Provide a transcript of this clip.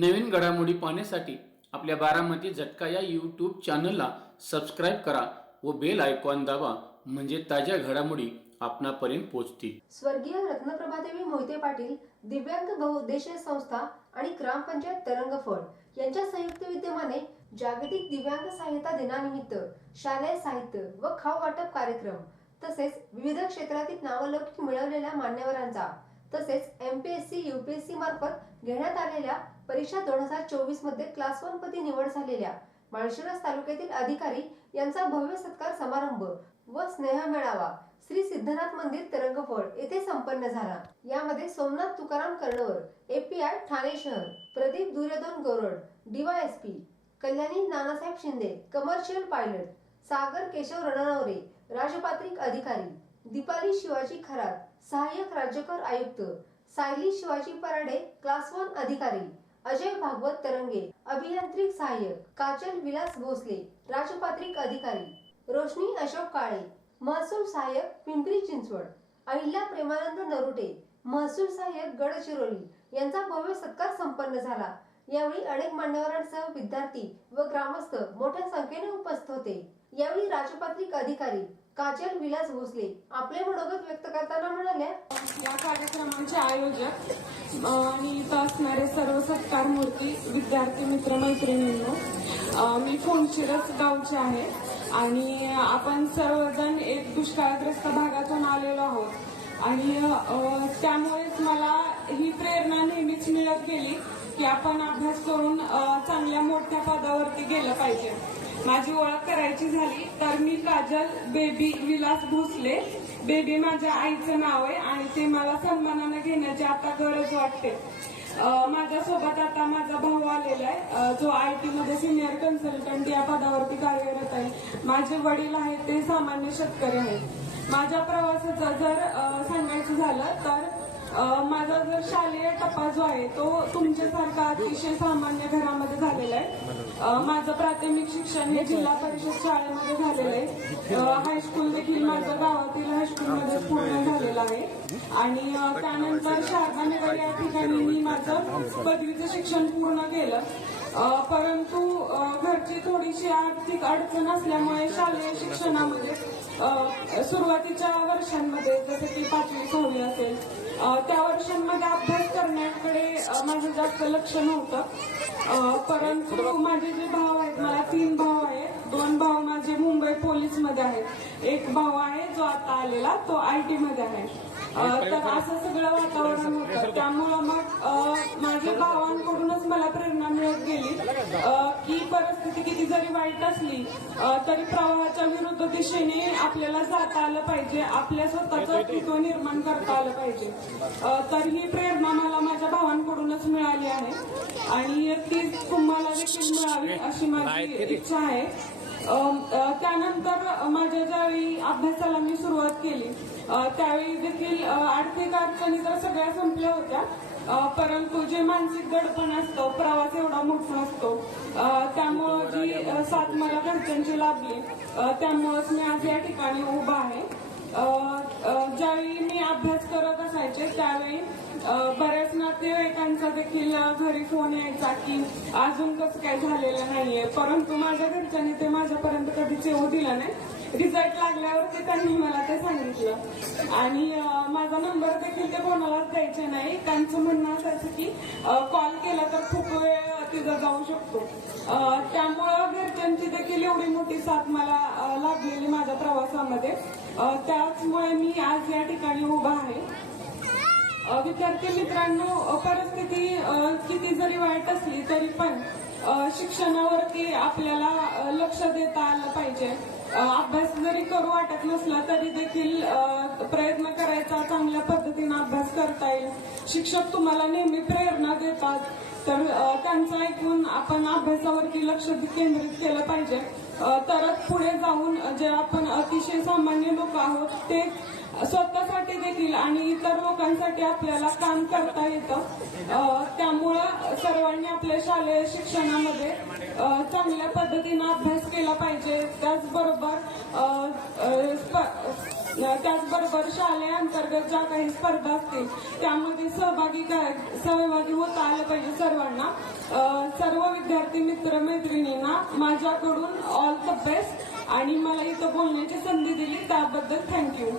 नवीन घडामोडी पाहण्यासाठी आपल्या बारामती झटका या यूट्यूब चॅनलला सबस्क्राईब करा व बेल आयकॉन दाबा, म्हणजे ताज्या घडामोडी आपणापर्यंत पोहोचतील। स्वर्गीय रत्नप्रभादेवी मोहिते पाटील दिव्यांग बहुउद्देशीय संस्था आणि ग्रामपंचायत तरंगफळ यांच्या संयुक्त विद्यमाने जागतिक दिव्यांग सहाय्यता दिनानिमित्त शालेय साहित्य व खाऊ वाटप कार्यक्रम तसेच विविध क्षेत्रातील नावलौकिक मिळवलेल्या मान्यवरांचा तसेच एमपीएससी यूपीएससी मार्फत घेण्यात आलेल्या परीक्षा 2024 मध्ये क्लास 1 पदी निवड झालेल्या माळशिरस तालुक्यातील अधिकारी यांचा भव्य सत्कार समारंभ व स्नेह मेळावा श्री सिद्धनाथ मंदिर तरंगफळ येथे संपन्न झाला। यामध्ये सोमनाथ तुकाराम कर्णवर, एपीआय ठाणे शहर, Pradeep Duryodhan Gorad, DYSP, Kalyani Nanasaheb Shinde, commercial pilot, Sagar Keshav Ranaware, राजपात्रिक अधिकारी, दीपाली शिवाजी खरात, सहाय्यक राज्यकर आयुक्त, सायली शिवाजी पराडे, क्लास 1 अधिकारी, अजय भागवत तरंगे, अभियांत्रिक सहाय्यक, काजल विलास भोसले, राजपात्रिक अधिकारी, रोशनी अशोक काळे, महसूल सहाय्यक पिंपरी चिंचवड, अहिल्या प्रेमानंद नरुटे, महसूल सहाय्यक गडचिरोली यांचा भव्य सत्कार संपन्न झाला। यावेळी अनेक मान्यवरांसह विद्यार्थी व ग्रामस्थ मोठ्या संख्येने उपस्थित होते। यावेळी राजपात्रिक अधिकारी काजल विलास भोसले आपले मनोगत व्यक्त करताना म्हणाल्या, या कार्यक्रमाचे आयोजक आणि इथं असणारे सर्व सत्कार मूर्ती, विद्यार्थी मित्र मैत्रिणींनो, मी फोंडशिरस गावचे आहे आणि आपण सर्वजण एक दुष्काळग्रस्त भागातून आलेलो आहोत आणि त्यामुळेच मला ही प्रेरणा नेहमीच मिळत गेली की आपण अभ्यास करून चांगल्या मोठ्या पदावरती गेलं पाहिजे। माझी ओळख करायची झाली तर मी काजल बेबी विलास भोसले, बेबी माझ्या आईचं नाव आहे आणि ते मला सन्मानाने घेण्याची आता गरज वाटते। माझ्यासोबत आता माझा भाऊ आलेला आहे जो IT मध्ये सिनियर कन्सल्टंट या पदावरती कार्यरत आहे। माझे वडील आहेत ते सामान्य शेतकरी आहेत। माझ्या प्रवासाचं जर सांगायचं झालं तर माझा जर शालेय टप्पा जो आहे तो तुमच्यासारखा अतिशय सामान्य घरामध्ये झालेला आहे। माझं प्राथमिक शिक्षण हे जिल्हा परिषद शाळेमध्ये झालेलं आहे। हायस्कूल देखील माझ्या गावातील हायस्कूलमध्ये पूर्ण झालेलं आहे आणि त्यानंतर शारदानगर या ठिकाणी मी माझं पदवीचं शिक्षण पूर्ण केलं। परंतु घरची थोडीशी आर्थिक अडचण असल्यामुळे शालेय शिक्षणामध्ये सुरुवातीच्या वर्षांमध्ये जसे की 5वी 6वी असेल त्या वर्षांमध्ये अभ्यास करण्याकडे माझं जास्त लक्ष नव्हतं। परंतु माझे जे भाव आहेत, मला 3 भाव आहेत। 2 भाव माझे मुंबई पोलीस मध्ये आहेत, एक भाव आहे जो आता आलेला तो IT मध्ये आहे। तर असं सगळं वातावरण होतं, त्यामुळं मग माझ्या भावांकडूनच मला प्रेरणा मिळत गेली की परिस्थिती किती जरी वाईट असली तरी प्रवाहाच्या विरुद्ध दिशेने आपल्याला जाता आलं पाहिजे, आपल्या स्वतःचं अस्तित्व निर्माण करता आलं पाहिजे। तर ही प्रेरणा मला माझ्या भावांकडूनच मिळाली आहे आणि ती तुम्हाला देखील मिळावी अशी माझी इच्छा आहे। त्यानंतर माझ्या ज्यावेळी अभ्यासाला मी सुरुवात केली त्यावेळी देखील आर्थिक अडचणी तर सगळ्या संपल्या होत्या, परंतु जे मानसिक दडपण असतं, प्रवास एवढा मोठा असतो, त्यामुळं जी साथ मला घरच्यांची लाभली त्यामुळेच मी आज या ठिकाणी उभा आहे। ज्यावेळी मी अभ्यास करत असायचे त्यावेळी बऱ्याच नातेवाईकांचा देखील घरी फोन यायचा की अजून कसं काय झालेलं नाहीये, परंतु माझ्या घरच्यांनी ते माझ्यापर्यंत कधीच येऊ दिलं नाही। रिझल्ट लागल्यावरती त्यांनी मला ते सांगितलं आणि माझा नंबर देखील ते कोणालाच द्यायचे नाही। त्यांचं म्हणणं असायचं की कॉल केला तर खूप वेळ तिथं जाऊ शकतो, त्यामुळं घरच्यांची देखील एवढी मोठी साथ मला लाभलेली माझ्या प्रवासामध्ये, त्याचमुळे मी आज या ठिकाणी उभा आहे। विद्यार्थी मित्रांनो, परिस्थिती किती जरी वाईट असली तरी पण शिक्षणावरती आपल्याला लक्ष देता आलं पाहिजे। अभ्यास जरी करू वाटत नसला तरी देखील प्रयत्न करायचा, चांगल्या पद्धतीने अभ्यास करता येईल। शिक्षक तुम्हाला नेहमी प्रेरणा देतात तर त्यांचं ऐकून आपण अभ्यासावरती लक्ष केंद्रित केलं पाहिजे, तरच पुढे जाऊन जे आपण अतिशय सामान्य लोक आहोत ते स्वतःसाठी देखील आणि इतर लोकांसाठी आपल्याला काम करता येतं। त्यामुळं सर्वांनी आपल्या शालेय शिक्षणामध्ये चांगल्या पद्धतीने अभ्यास केला पाहिजे। त्याचबरोबर शालेय अंतर्गत ज्या काही स्पर्धा असतील त्यामध्ये सहभागी होता आलं पाहिजे सर्वांना। विद्यार्थी मित्र मैत्रिणींना माझ्याकडून ऑल द बेस्ट आणि मला इथं बोलण्याची संधी दिली त्याबद्दल थँक्यू.